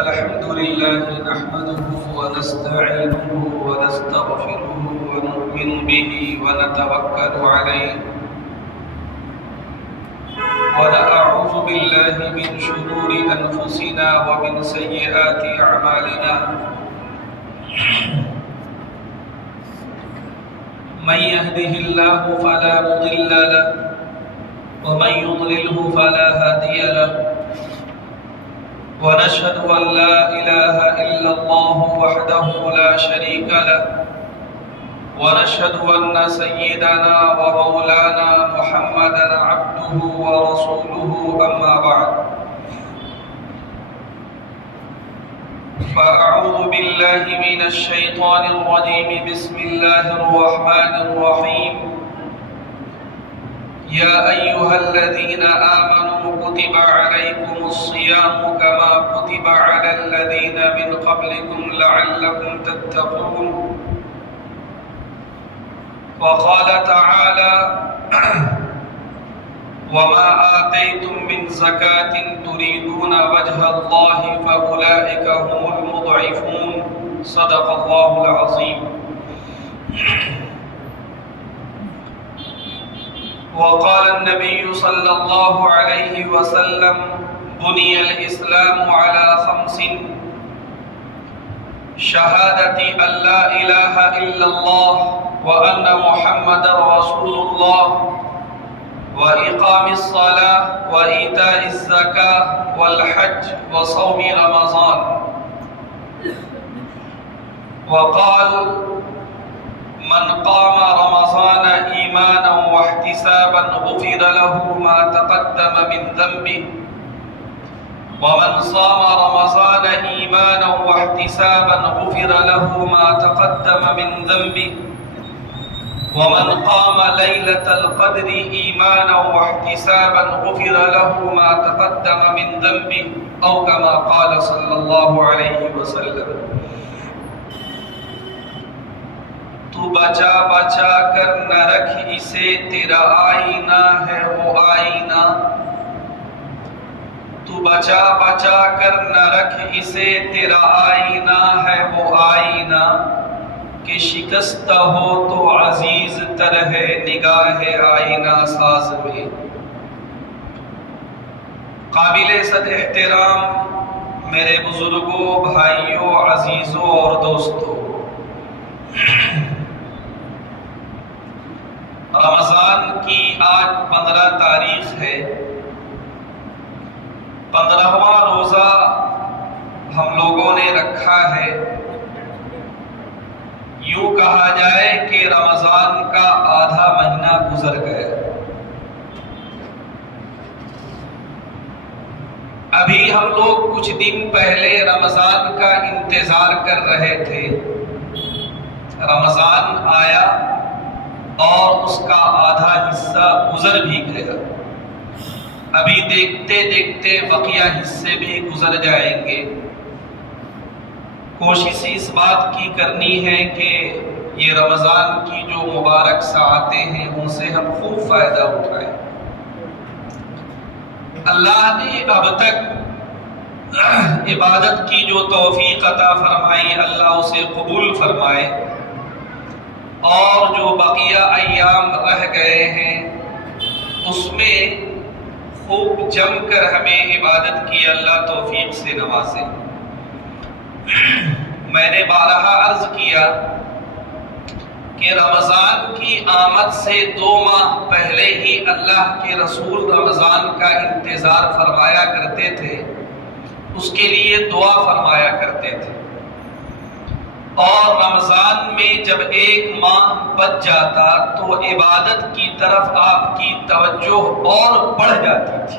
الحمد لله نحمده ونستعينه ونستغفره ونؤمن به ونتوكل عليه ونعوذ بالله من شرور أنفسنا ومن سيئات أعمالنا من يهده الله فلا مضل له ومن يضلله فلا هادي له ونشهد أن لا إله إلا الله وحده لا شريك له ونشهد أن سيدنا ومولانا محمدا عبده ورسوله أما بعد فأعوذ بالله من الشيطان الرجيم بسم الله الرحمن الرحيم يا أيها الذين آمنوا كتب عليكم الصيام كما كتب على الذين من قبلكم لعلكم تتقون وقال تعالى وما آتيتم من زكاة تريدون وجه الله فأولئك هم المضعفون صدق الله العظيم وقال النبي صلى الله عليه وسلم بني الإسلام على 5 شهادة أن لا إله إلا الله وأن محمد رسول الله وإقام الصلاة وإيتاء الزكاة والحج وصوم رمضان وقال من قام رمضان إيمانا واحتسابا غفر له ما تقدم من ذنبه ومن صام رمضان إيمانا واحتسابا غفر له ما تقدم من ذنبه ومن قام ليلة القدر إيمانا واحتسابا غفر له ما تقدم من ذنبه أو كما قال صلى الله عليه وسلم تو بچا بچا کر نہ رکھ اسے تیرا آئینہ ہے وہ آئینہ تو بچا بچا کر نہ رکھ اسے تیرا آئینہ ہے وہ آئینہ کہ شکست ہو تو عزیز تر ہے نگاہ آئینہ ساز میں قابل صد احترام میرے بزرگوں بھائیوں عزیزوں اور دوستوں رمضان کی آج 15 تاریخ ہے 15واں روزہ ہم لوگوں نے رکھا ہے یوں کہا جائے کہ رمضان کا آدھا مہینہ گزر گیا ابھی ہم لوگ کچھ دن پہلے رمضان کا انتظار کر رہے تھے رمضان آیا اور اس کا آدھا حصہ گزر بھی گیا ابھی دیکھتے دیکھتے بقیہ حصے بھی گزر جائیں گے کوشش اس بات کی کرنی ہے کہ یہ رمضان کی جو مبارک ساعتیں ہیں ان سے ہم خوب فائدہ اٹھائیں اللہ نے اب تک عبادت کی جو توفیق عطا فرمائی اللہ اسے قبول فرمائے اور جو بقیہ ایام رہ گئے ہیں اس میں خوب جم کر ہمیں عبادت کی اللہ توفیق سے نوازے میں نے بارہا عرض کیا کہ رمضان کی آمد سے 2 ماہ پہلے ہی اللہ کے رسول رمضان کا انتظار فرمایا کرتے تھے اس کے لیے دعا فرمایا کرتے تھے اور رمضان میں جب 1 ماہ بچ جاتا تو عبادت کی طرف آپ کی توجہ اور بڑھ جاتی تھی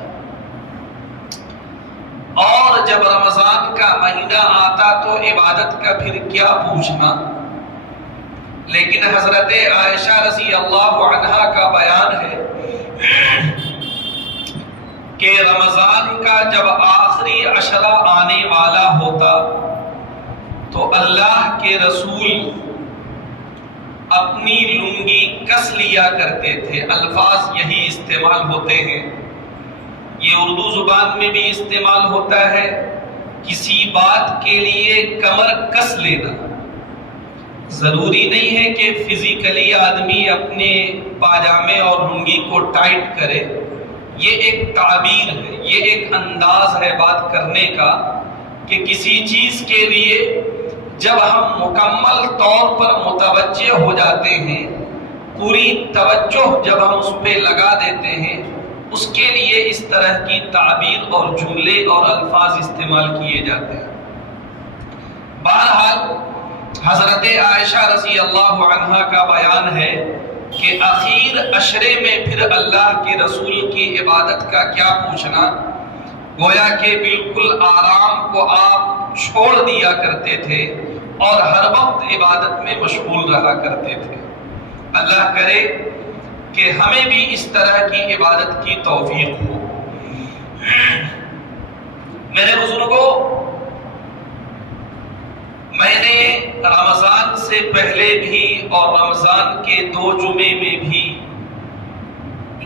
اور جب رمضان کا مہینہ آتا تو عبادت کا پھر کیا پوچھنا لیکن حضرت عائشہ رضی اللہ عنہا کا بیان ہے کہ رمضان کا جب آخری عشرہ آنے والا ہوتا تو اللہ کے رسول اپنی لنگی کس لیا کرتے تھے الفاظ یہی استعمال ہوتے ہیں یہ اردو زبان میں بھی استعمال ہوتا ہے کسی بات کے لیے کمر کس لینا، ضروری نہیں ہے کہ فزیکلی آدمی اپنے پاجامے اور لنگی کو ٹائٹ کرے، یہ ایک تعبیر ہے، یہ ایک انداز ہے بات کرنے کا کہ کسی چیز کے لیے جب ہم مکمل طور پر متوجہ ہو جاتے ہیں، پوری توجہ جب ہم اس پہ لگا دیتے ہیں، اس کے لیے اس طرح کی تعبیر اور جملے اور الفاظ استعمال کیے جاتے ہیں۔ بہرحال حضرت عائشہ رضی اللہ عنہا کا بیان ہے کہ آخر عشرے میں پھر اللہ کے رسول کی عبادت کا کیا پوچھنا، گویا کہ بالکل آرام کو آپ چھوڑ دیا کرتے تھے اور ہر وقت عبادت میں مشغول رہا کرتے تھے۔ اللہ کرے کہ ہمیں بھی اس طرح کی عبادت کی توفیق ہو۔ میرے بزرگوں، میں نے رمضان سے پہلے بھی اور رمضان کے 2 جمعے میں بھی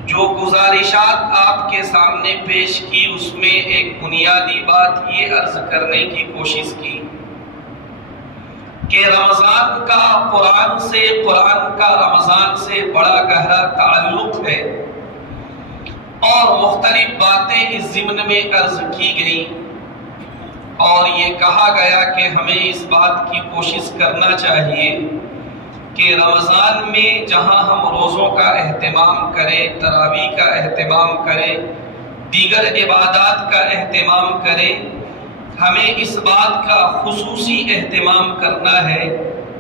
جو گزارشات آپ کے سامنے پیش کی، اس میں ایک بنیادی بات یہ عرض کرنے کی کوشش کی کہ رمضان کا قرآن کا رمضان سے بڑا گہرا تعلق ہے، اور مختلف باتیں اس ضمن میں عرض کی گئی، اور یہ کہا گیا کہ ہمیں اس بات کی کوشش کرنا چاہیے کہ رمضان میں جہاں ہم روزوں کا اہتمام کریں، تراویح کا اہتمام کریں، دیگر عبادات کا اہتمام کریں، ہمیں اس بات کا خصوصی اہتمام کرنا ہے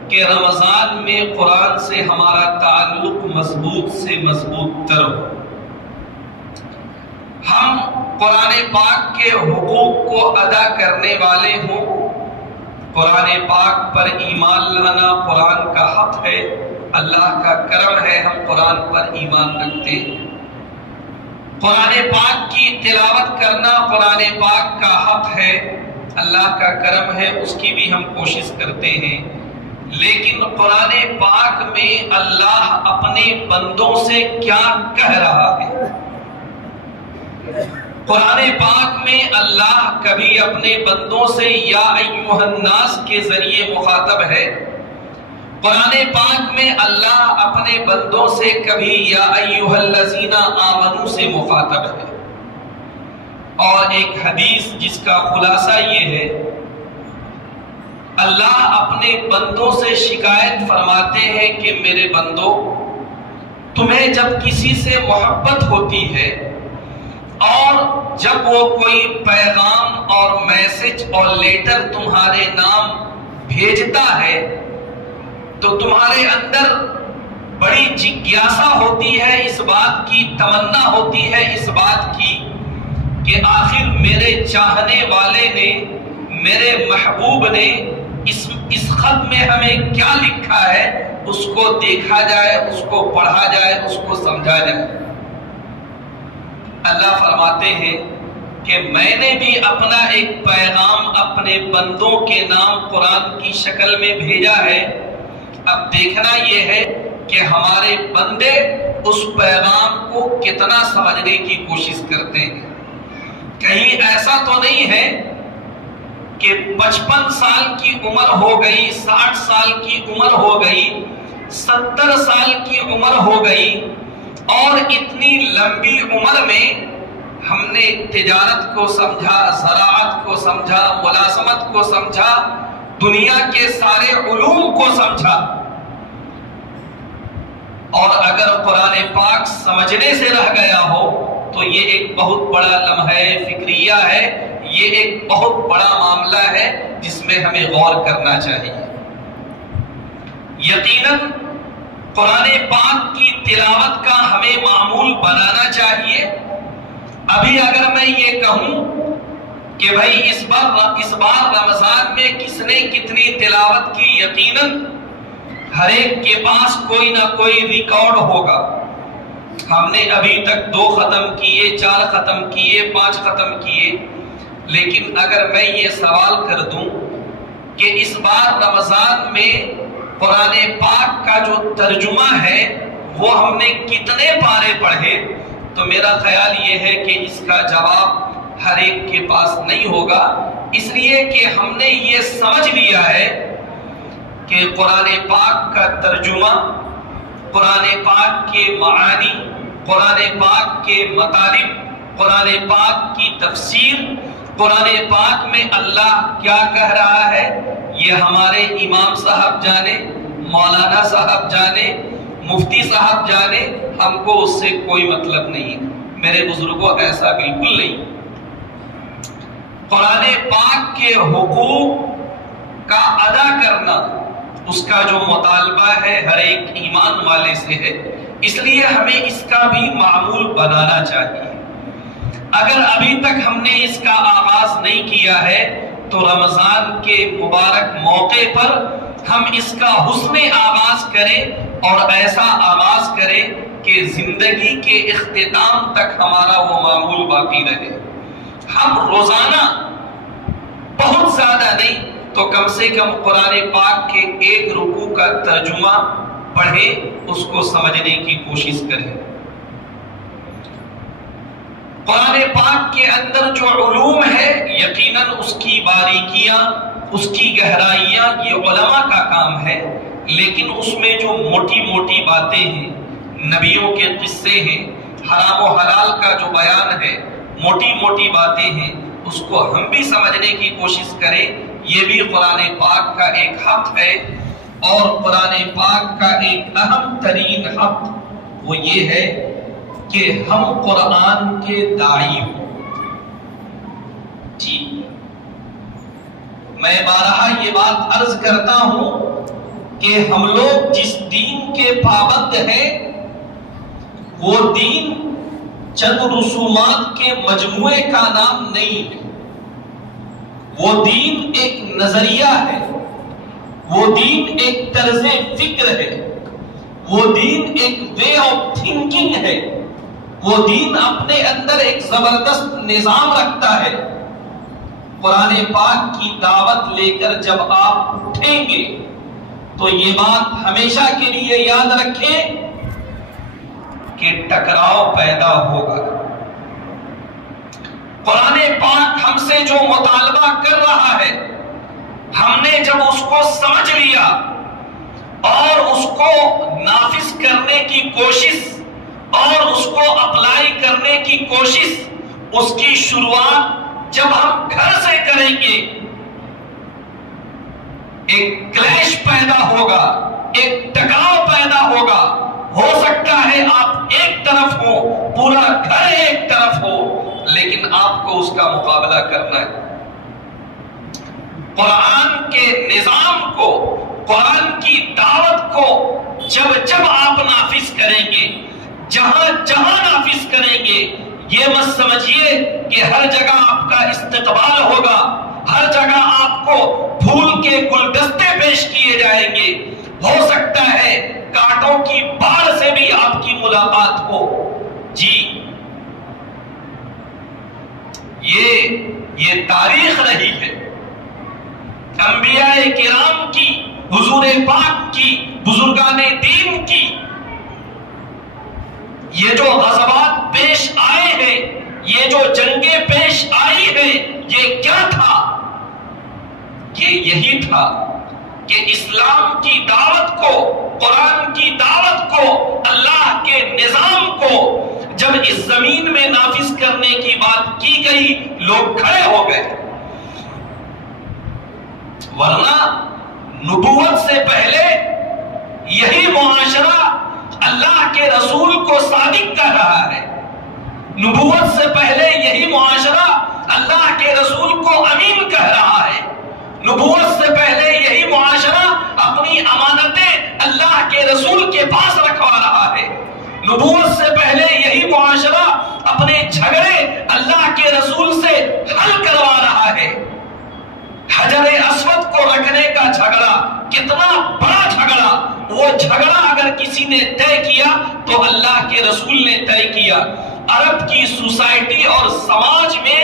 کہ رمضان میں قرآن سے ہمارا تعلق مضبوط سے مضبوط تر ہو، ہم قرآن پاک کے حقوق کو ادا کرنے والے ہوں۔ قرآن پاک پر ایمان لانا قرآن کا حق ہے، اللہ کا کرم ہے ہم قرآن پر ایمان رکھتے ہیں۔ قرآن پاک کی تلاوت کرنا قرآن پاک کا حق ہے، اللہ کا کرم ہے اس کی بھی ہم کوشش کرتے ہیں۔ لیکن قرآن پاک میں اللہ اپنے بندوں سے کیا کہہ رہا ہے؟ قرآن پاک میں اللہ کبھی اپنے بندوں سے یا ایھا الناس کے ذریعے مخاطب ہے، قرآن پاک میں اللہ اپنے بندوں سے کبھی یا ایھا الذین آمنوا سے مخاطب ہے۔ اور ایک حدیث جس کا خلاصہ یہ ہے، اللہ اپنے بندوں سے شکایت فرماتے ہیں کہ میرے بندو، تمہیں جب کسی سے محبت ہوتی ہے اور جب وہ کوئی پیغام اور میسج اور لیٹر تمہارے نام بھیجتا ہے تو تمہارے اندر بڑی جگیاسا ہوتی ہے، اس بات کی تمنا ہوتی ہے، اس بات کی کہ آخر میرے چاہنے والے نے، میرے محبوب نے اس خط میں ہمیں کیا لکھا ہے، اس کو دیکھا جائے، اس کو پڑھا جائے، اس کو سمجھا جائے۔ اللہ فرماتے ہیں کہ میں نے بھی اپنا ایک پیغام اپنے بندوں کے نام قرآن کی شکل میں بھیجا ہے، اب دیکھنا یہ ہے کہ ہمارے بندے اس پیغام کو کتنا سمجھنے کی کوشش کرتے ہیں۔ کہیں ایسا تو نہیں ہے کہ 55 سال کی عمر ہو گئی، 60 سال کی عمر ہو گئی، 70 سال کی عمر ہو گئی، اور اتنی لمبی عمر میں ہم نے تجارت کو سمجھا، زراعت کو سمجھا، ملازمت کو سمجھا، دنیا کے سارے علوم کو سمجھا، اور اگر قرآن پاک سمجھنے سے رہ گیا ہو تو یہ ایک بہت بڑا لمحہ فکریہ ہے، یہ ایک بہت بڑا معاملہ ہے جس میں ہمیں غور کرنا چاہیے۔ یقیناً قرآن پاک کی تلاوت کا ہمیں معمول بنانا چاہیے۔ ابھی اگر میں یہ کہوں کہ بھائی اس بار رمضان میں کس نے کتنی تلاوت کی، یقیناً ہر ایک کے پاس کوئی نہ کوئی ریکارڈ ہوگا۔ ہم نے ابھی تک 2 ختم کیے، 4 ختم کیے، 5 ختم کیے، لیکن اگر میں یہ سوال کر دوں کہ اس بار رمضان میں قرآن پاک کا جو ترجمہ ہے وہ ہم نے کتنے پارے پڑھے، تو میرا خیال یہ ہے کہ اس کا جواب ہر ایک کے پاس نہیں ہوگا۔ اس لیے کہ ہم نے یہ سمجھ لیا ہے کہ قرآن پاک کا ترجمہ، قرآن پاک کے معانی، قرآن پاک کے مطالب، قرآن پاک کی تفسیر، قرآن پاک میں اللہ کیا کہہ رہا ہے، یہ ہمارے امام صاحب جانے، مولانا صاحب جانے، مفتی صاحب جانے، ہم کو اس سے کوئی مطلب نہیں۔ میرے بزرگوں ایسا بالکل نہیں۔ قرآن پاک کے حقوق کا ادا کرنا، اس کا جو مطالبہ ہے ہر ایک ایمان والے سے ہے، اس لیے ہمیں اس کا بھی معمول بنانا چاہیے۔ اگر ابھی تک ہم نے اس کا آغاز نہیں کیا ہے تو رمضان کے مبارک موقع پر ہم اس کا حسن آغاز کریں، اور ایسا آغاز کریں کہ زندگی کے اختتام تک ہمارا وہ معمول باقی رہے۔ ہم روزانہ بہت زیادہ نہیں تو کم سے کم قرآن پاک کے ایک رکوع کا ترجمہ پڑھیں، اس کو سمجھنے کی کوشش کریں۔ قرآن پاک کے اندر جو علوم ہے، یقیناً اس کی باریکیاں، اس کی گہرائیاں یہ علماء کا کام ہے، لیکن اس میں جو موٹی موٹی باتیں ہیں، نبیوں کے قصے ہیں، حرام و حلال کا جو بیان ہے، موٹی موٹی باتیں ہیں، اس کو ہم بھی سمجھنے کی کوشش کریں۔ یہ بھی قرآن پاک کا ایک حق ہے، اور قرآن پاک کا ایک اہم ترین حق وہ یہ ہے کہ ہم قرآن کے داعی ہوں۔ جی، میں بارہا یہ بات عرض کرتا ہوں کہ ہم لوگ جس دین کے پابند ہیں، وہ دین چند رسومات کے مجموعے کا نام نہیں ہے، وہ دین ایک نظریہ ہے، وہ دین ایک طرز فکر ہے، وہ دین ایک وے آف تھنکنگ ہے، وہ دین اپنے اندر ایک زبردست نظام رکھتا ہے۔ قرآن پاک کی دعوت لے کر جب آپ اٹھیں گے تو یہ بات ہمیشہ کے لیے یاد رکھیں کہ ٹکراؤ پیدا ہوگا۔ قرآن پاک ہم سے جو مطالبہ کر رہا ہے، ہم نے جب اس کو سمجھ لیا اور اس کو نافذ کرنے کی کوشش اور اس کو اپلائی کرنے کی کوشش، اس کی شروعات جب ہم گھر سے کریں گے، ایک کلیش پیدا ہوگا، ایک ٹکراؤ پیدا ہوگا۔ ہو سکتا ہے آپ ایک طرف ہو، پورا گھر ایک طرف ہو، لیکن آپ کو اس کا مقابلہ کرنا ہے۔ قرآن کے نظام کو، قرآن کی دعوت کو جب آپ نافذ کریں گے، جہاں نافذ کریں گے، یہ مت سمجھیے کہ ہر جگہ آپ کا استقبال ہوگا، ہر جگہ آپ کو پھول کے گلدستے پیش کیے جائیں گے۔ ہو سکتا ہے کانٹوں کی بار سے بھی آپ کی ملاقات ہو۔ جی، یہ تاریخ رہی ہے انبیاء کرام کی، حضور پاک کی، بزرگان دین کی۔ یہ جو غزوات پیش آئے ہیں، یہ جو جنگیں پیش آئی ہیں، یہ کیا تھا؟ یہ یہی تھا کہ اسلام کی دعوت کو، قرآن کی دعوت کو، اللہ کے نظام کو جب اس زمین میں نافذ کرنے کی بات کی گئی، لوگ کھڑے ہو گئے۔ ورنہ نبوت سے پہلے یہی معاشرہ اللہ کے رسول کو صادق کہہ رہا ہے، نبوت سے پہلے یہی معاشرہ اللہ کے رسول کو امین کہہ رہا ہے، نبوت سے پہلے یہی معاشرہ اپنی امانتیں اللہ کے رسول کے پاس رکھوا رہا ہے، نبوت سے پہلے یہی معاشرہ اپنے جھگڑے اللہ کے رسول سے حل کروا رہا ہے۔ حجر اسود کو رکھنے کا جھگڑا کتنا بڑا جھگڑا، وہ جھگڑا اگر کسی نے طے کیا تو اللہ کے رسول نے طے کیا۔ عرب کی سوسائٹی اور سماج میں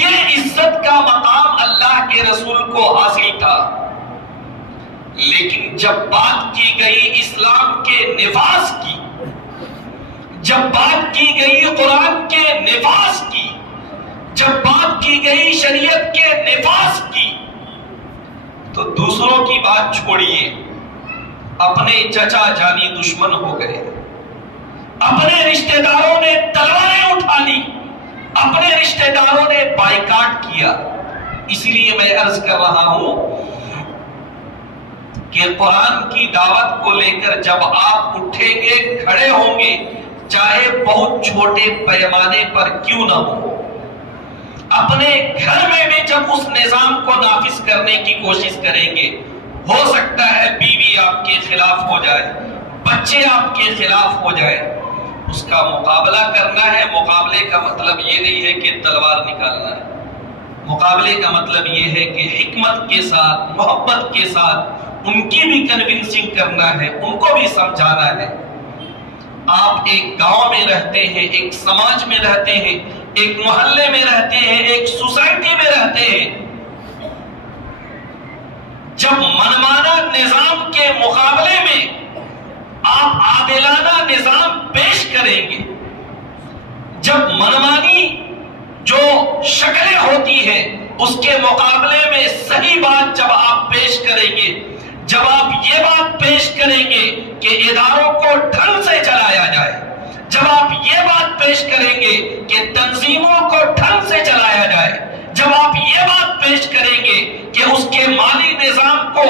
یہ عزت کا مقام اللہ کے رسول کو حاصل تھا، لیکن جب بات کی گئی اسلام کے نفاذ کی، جب بات کی گئی قرآن کے نفاذ کی، جب بات کی گئی شریعت کے نفاذ کی تو دوسروں کی بات چھوڑیے، اپنے چچا جانی دشمن ہو گئے، اپنے رشتہ داروں نے تلواریں اٹھا لی، اپنے رشتہ داروں نے بائیکاٹ کیا۔ اسی لیے میں عرض کر رہا ہوں کہ قرآن کی دعوت کو لے کر جب آپ اٹھیں گے، کھڑے ہوں گے، چاہے بہت چھوٹے پیمانے پر کیوں نہ ہو، اپنے گھر میں بھی جب اس نظام کو نافذ کرنے کی کوشش کریں گے، ہو سکتا ہے بیوی آپ کے خلاف ہو جائے، بچے آپ کے خلاف ہو جائے، اس کا مقابلہ کرنا ہے۔ مقابلے کا مطلب یہ نہیں ہے کہ تلوار نکالنا ہے، مقابلے کا مطلب یہ ہے کہ حکمت کے ساتھ، محبت کے ساتھ ان کی بھی کنونسنگ کرنا ہے، ان کو بھی سمجھانا ہے۔ آپ ایک گاؤں میں رہتے ہیں، ایک سماج میں رہتے ہیں، ایک محلے میں رہتے ہیں، ایک سوسائٹی میں رہتے ہیں، جب منمانا نظام کے مقابلے میں آپ عادلانہ نظام پیش کریں گے، جب منمانی جو شکلیں ہوتی ہیں اس کے مقابلے میں صحیح بات جب آپ پیش کریں گے، جب آپ یہ بات پیش کریں گے کہ اداروں کو ڈھنگ سے چلایا جائے، جب آپ یہ بات پیش کریں گے کہ تنظیموں کو ڈھنگ سے چلایا جائے، جب آپ یہ بات پیش کریں گے کہ اس کے مالی نظام کو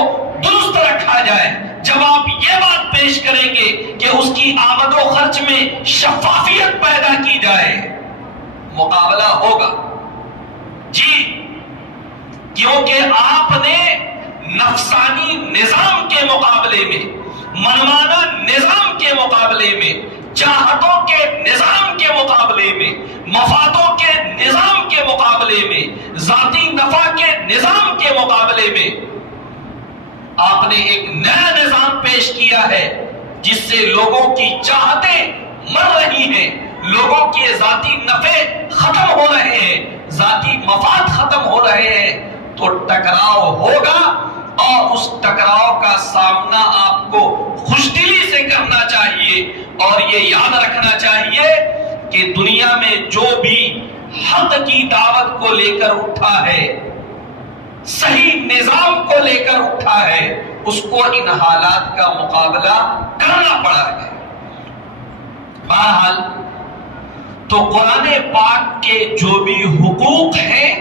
درست رکھا جائے، جب آپ یہ بات پیش کریں گے کہ اس کی آمد و خرچ میں شفافیت پیدا کی جائے، مقابلہ ہوگا۔ جی، کیونکہ آپ نے نفسانی نظام کے مقابلے میں، منمانا نظام کے مقابلے میں، چاہتوں کے نظام کے مقابلے میں، مفادوں کے نظام کے مقابلے میں، ذاتی نفع کے نظام کے مقابلے میں آپ نے ایک نیا نظام پیش کیا ہے جس سے لوگوں کی چاہتیں مر رہی ہیں، لوگوں کے ذاتی نفع ختم ہو رہے ہیں، ذاتی مفاد ختم ہو رہے ہیں، تو ٹکراؤ ہوگا، اور اس ٹکراؤ کا سامنا آپ کو خوشدلی سے کرنا چاہیے، اور یہ یاد رکھنا چاہیے کہ دنیا میں جو بھی حق کی دعوت کو لے کر اٹھا ہے، صحیح نظام کو لے کر اٹھا ہے، اس کو ان حالات کا مقابلہ کرنا پڑا ہے۔ بہرحال تو قرآن پاک کے جو بھی حقوق ہیں،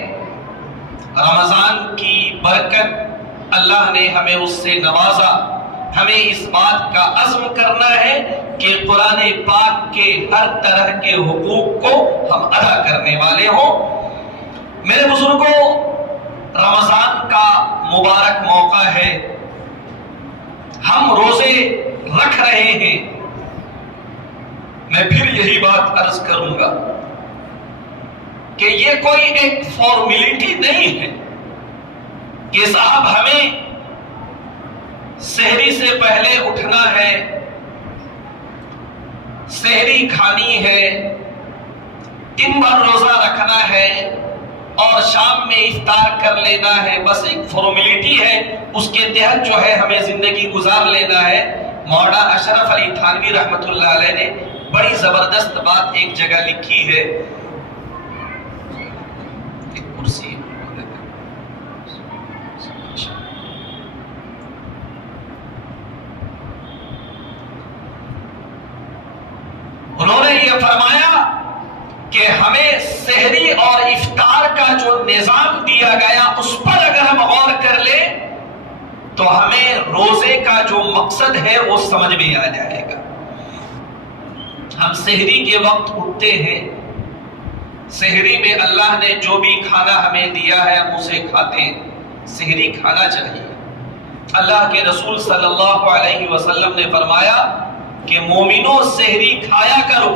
رمضان کی برکت اللہ نے ہمیں اس سے نوازا، ہمیں اس بات کا عزم کرنا ہے کہ قرآن پاک کے ہر طرح کے حقوق کو ہم ادا کرنے والے ہوں۔ میرے بزرگوں، رمضان کا مبارک موقع ہے، ہم روزے رکھ رہے ہیں۔ میں پھر یہی بات عرض کروں گا کہ یہ کوئی ایک فارمیلٹی نہیں ہے کہ صاحب ہمیں سحری سے پہلے اٹھنا ہے، سحری کھانی ہے، دن بھر روزہ رکھنا ہے اور شام میں افطار کر لینا ہے، بس ایک فارمیلٹی ہے، اس کے تحت جو ہے ہمیں زندگی گزار لینا ہے۔ مولانا اشرف علی تھانوی رحمت اللہ علیہ نے بڑی زبردست بات ایک جگہ لکھی ہے، ایک کرسی انہوں نے یہ فرمایا کہ ہمیں سحری اور افطار کا جو نظام دیا گیا اس پر اگر ہم غور کر لیں تو ہمیں روزے کا جو مقصد ہے وہ سمجھ میں آ جائے گا۔ ہم سحری کے وقت اٹھتے ہیں، سحری میں اللہ نے جو بھی کھانا ہمیں دیا ہے ہم اسے کھاتے ہیں، سحری کھانا چاہیے۔ اللہ کے رسول صلی اللہ علیہ وسلم نے فرمایا کہ مومنوں سحری کھایا کرو۔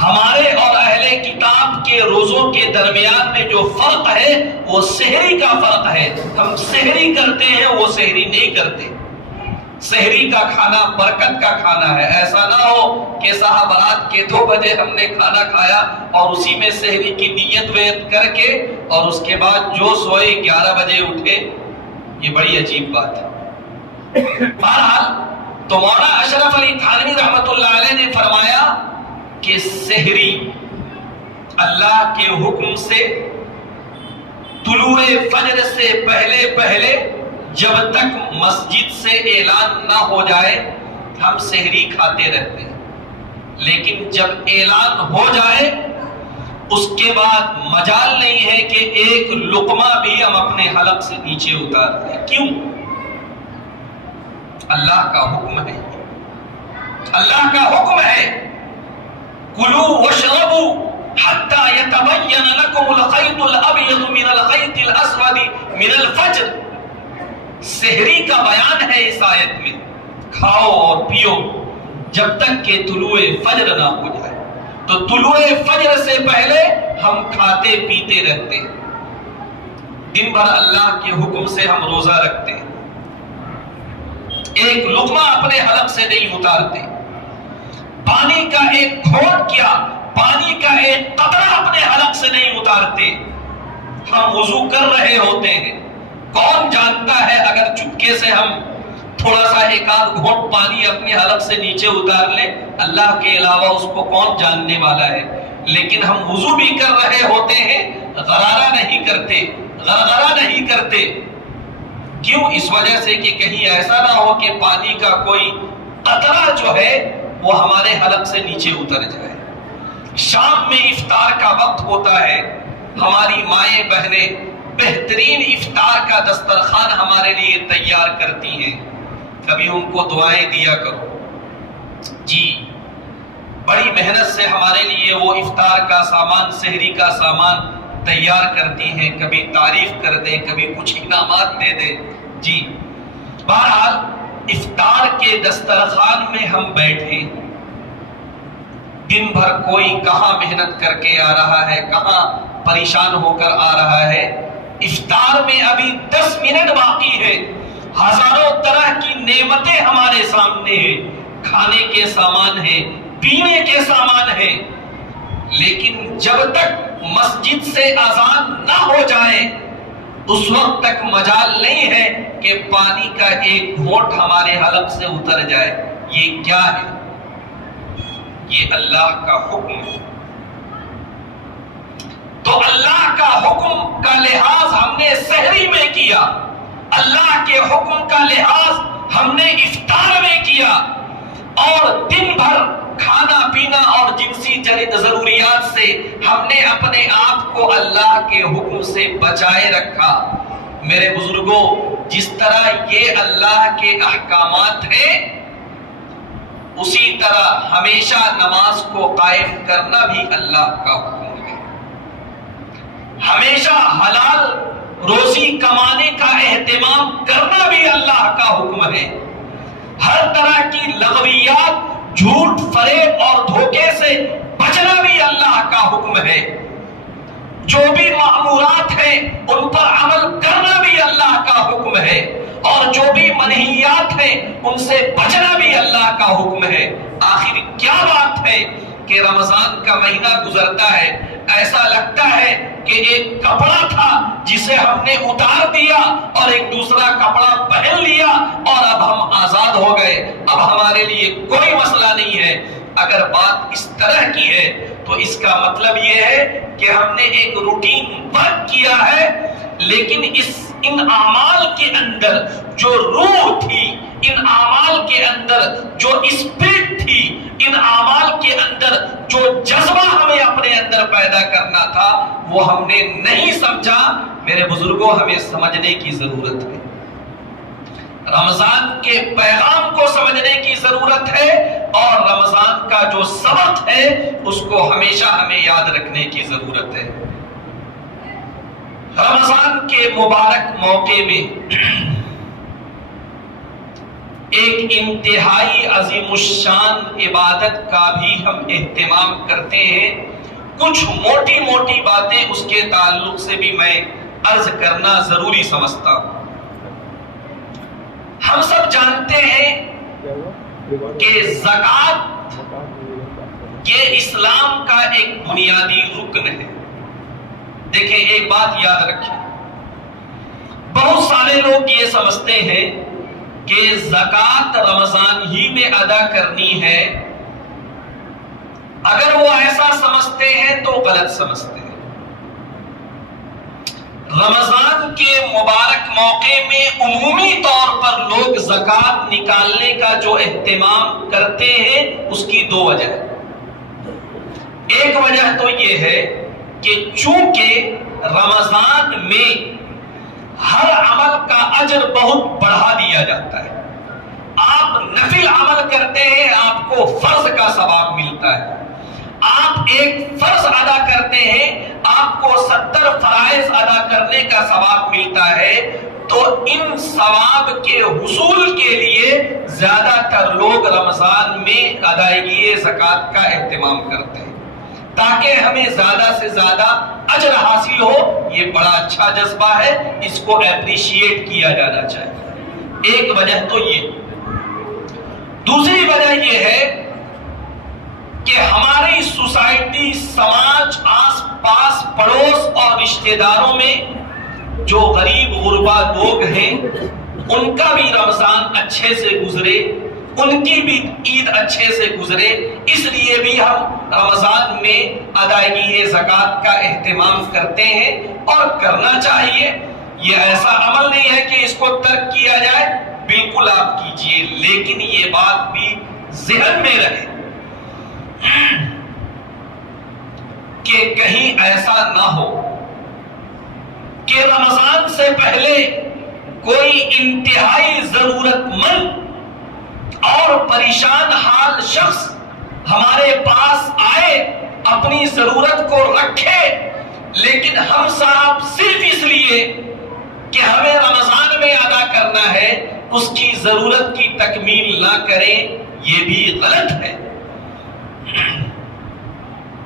ہمارے اور اہل کتاب کے روزوں کے درمیان میں جو فرق ہے وہ سحری کا فرق ہے، ہم سحری کرتے ہیں، وہ سحری نہیں کرتے۔ سحری کا کھانا برکت کا کھانا ہے، ایسا نہ ہو کہ صاحب رات کے 2 بجے ہم نے کھانا کھایا اور اسی میں سحری کی نیت ویت کر کے اور اس کے بعد جو سوئے 11 بجے اٹھے، یہ بڑی عجیب بات ہے۔ بہرحال تو مولانا اشرف علی تھانوی رحمت اللہ علیہ نے فرمایا کہ سحری اللہ کے حکم سے طلوع فجر سے پہلے جب تک مسجد سے اعلان نہ ہو جائے ہم سحری کھاتے رہتے ہیں، لیکن جب اعلان ہو جائے اس کے بعد مجال نہیں ہے کہ ایک لقمہ بھی ہم اپنے حلق سے نیچے اتار دیں۔ کیوں؟ اللہ کا حکم ہے، اللہ کا حکم ہے کلوا واشربوا حتى يتبين لكم الخيط الابيض من الخيط الاسود من الفجر۔ سحری کا بیان ہے اس آیت میں، کھاؤ اور پیو جب تک کہ طلوع فجر نہ ہو جائے۔ تو طلوع فجر سے پہلے ہم کھاتے پیتے رہتے ہیں، دن بھر اللہ کے حکم سے ہم روزہ رکھتے ہیں، ایک لقمہ اپنے حلق سے نہیں اتارتے، پانی کا ایک گھونٹ کیا، پانی کا ایک قطرہ اپنے حلق سے نہیں اتارتے۔ ہم وضو کر رہے ہوتے ہیں، کون جانتا ہے اگر چپکے سے ہم تھوڑا سا ایک آدھ گھونٹ پانی اپنے حلق سے نیچے اتار لیں، اللہ کے علاوہ اس کو کون جاننے والا ہے۔ لیکن ہم وضو بھی کر رہے ہوتے ہیں، غرارہ نہیں کرتے، غرغرہ نہیں کرتے۔ کیوں؟ اس وجہ سے کہ کہیں ایسا نہ ہو کہ پانی کا کوئی قطرہ جو ہے وہ ہمارے حلق سے نیچے اتر جائے۔ شام میں افطار کا وقت ہوتا ہے، ہماری مائیں بہنیں بہترین افطار کا دسترخوان ہمارے لیے تیار کرتی ہیں، کبھی ان کو دعائیں دیا کرو۔ جی بڑی محنت سے ہمارے لیے وہ افطار کا سامان، سحری کا سامان تیار کرتی ہیں، کبھی تعریف کر دیں، کبھی کچھ انعامات دے دیں۔ جی بہرحال افطار کے دسترخوان میں ہم بیٹھے، دن بھر کوئی کہاں محنت کر کے آ رہا ہے، کہاں پریشان ہو کر آ رہا ہے، افطار میں ابھی 10 منٹ باقی ہے، ہزاروں طرح کی نعمتیں ہمارے سامنے ہیں، کھانے کے سامان ہیں، پینے کے سامان ہیں، لیکن جب تک مسجد سے اذان نہ ہو جائے اس وقت تک مجال نہیں ہے کہ پانی کا ایک گھونٹ ہمارے حلق سے اتر جائے۔ یہ کیا ہے؟ یہ اللہ کا حکم ہے۔ تو اللہ کا حکم کا لحاظ ہم نے سحری میں کیا، اللہ کے حکم کا لحاظ ہم نے افطار میں کیا، اور دن بھر کھانا پینا اور جنسی ضروریات سے ہم نے اپنے آپ کو اللہ کے حکم سے بچائے رکھا۔ میرے بزرگوں، جس طرح یہ اللہ کے احکامات ہیں اسی طرح ہمیشہ نماز کو قائم کرنا بھی اللہ کا حکم ہے، ہمیشہ حلال روزی کمانے کا اہتمام کرنا بھی اللہ کا حکم ہے، ہر طرح کی لغویات، جھوٹ، فریب اور دھوکے سے بچنا بھی اللہ کا حکم ہے، جو بھی مأمورات ہیں ان پر عمل کرنا بھی اللہ کا حکم ہے، اور جو بھی منہیات ہیں ان سے بچنا بھی اللہ کا حکم ہے۔ آخر کیا بات ہے کہ رمضان کا مہینہ گزرتا ہے، ایسا لگتا ہے کہ ایک کپڑا تھا جسے ہم نے اتار دیا اور ایک دوسرا کپڑا پہن لیا اور اب ہم آزاد ہو گئے، اب ہمارے لیے کوئی مسئلہ نہیں ہے۔ اگر بات اس طرح کی ہے تو اس کا مطلب یہ ہے کہ ہم نے ایک روٹین ورک کیا ہے، لیکن ان اعمال کے اندر جو روح تھی، ان اعمال کے اندر جو اسپرٹ تھی، ان اعمال کے اندر جو جذبہ ہمیں اپنے اندر پیدا کرنا تھا وہ ہم نے نہیں سمجھا۔ میرے بزرگوں، ہمیں سمجھنے کی ضرورت ہے، رمضان کے پیغام کو سمجھنے کی ضرورت ہے، اور رمضان کا جو سبق ہے اس کو ہمیشہ ہمیں یاد رکھنے کی ضرورت ہے۔ رمضان کے مبارک موقع میں ایک انتہائی عظیم الشان عبادت کا بھی ہم اہتمام کرتے ہیں۔ کچھ موٹی موٹی باتیں اس کے تعلق سے بھی میں عرض کرنا ضروری سمجھتا ہوں۔ ہم سب جانتے ہیں کہ زکوٰۃ یہ اسلام کا ایک بنیادی رکن ہے۔ دیکھیں، ایک بات یاد رکھیں، بہت سارے لوگ یہ سمجھتے ہیں کہ زکوٰۃ رمضان ہی میں ادا کرنی ہے، اگر وہ ایسا سمجھتے ہیں تو غلط سمجھتے ہیں۔ رمضان کے مبارک موقع میں عمومی طور پر لوگ زکوٰۃ نکالنے کا جو اہتمام کرتے ہیں اس کی دو وجہ ہے۔ ایک وجہ تو یہ ہے کہ چونکہ رمضان میں ہر عمل کا اجر بہت بڑھا دیا جاتا ہے، آپ نفل عمل کرتے ہیں آپ کو فرض کا ثواب ملتا ہے، آپ ایک فرض ادا کرتے ہیں آپ کو 70 فرائض ادا کرنے کا ثواب ملتا ہے، تو ان ثواب کے حصول کے لیے زیادہ تر لوگ رمضان میں ادائیگی زکوٰۃ کا اہتمام کرتے ہیں تاکہ ہمیں زیادہ سے زیادہ اجر حاصل ہو۔ یہ بڑا اچھا جذبہ ہے، اس کو اپریشیٹ کیا جانا چاہیے۔ ایک وجہ تو یہ۔ دوسری وجہ یہ ہے کہ ہماری سوسائٹی، سماج، آس پاس، پڑوس اور رشتہ داروں میں جو غریب غربا لوگ ہیں ان کا بھی رمضان اچھے سے گزرے، ان کی بھی عید اچھے سے گزرے، اس لیے بھی ہم رمضان میں ادائیگی زکوٰۃ کا اہتمام کرتے ہیں اور کرنا چاہیے۔ یہ ایسا عمل نہیں ہے کہ اس کو ترک کیا جائے، بالکل آپ کیجئے، لیکن یہ بات بھی ذہن میں رہے کہ کہیں ایسا نہ ہو کہ رمضان سے پہلے کوئی انتہائی ضرورت مند اور پریشان حال شخص ہمارے پاس آئے، اپنی ضرورت کو رکھے، لیکن ہم صاحب صرف اس لیے کہ ہمیں رمضان میں ادا کرنا ہے اس کی ضرورت کی تکمیل نہ کریں، یہ بھی غلط ہے۔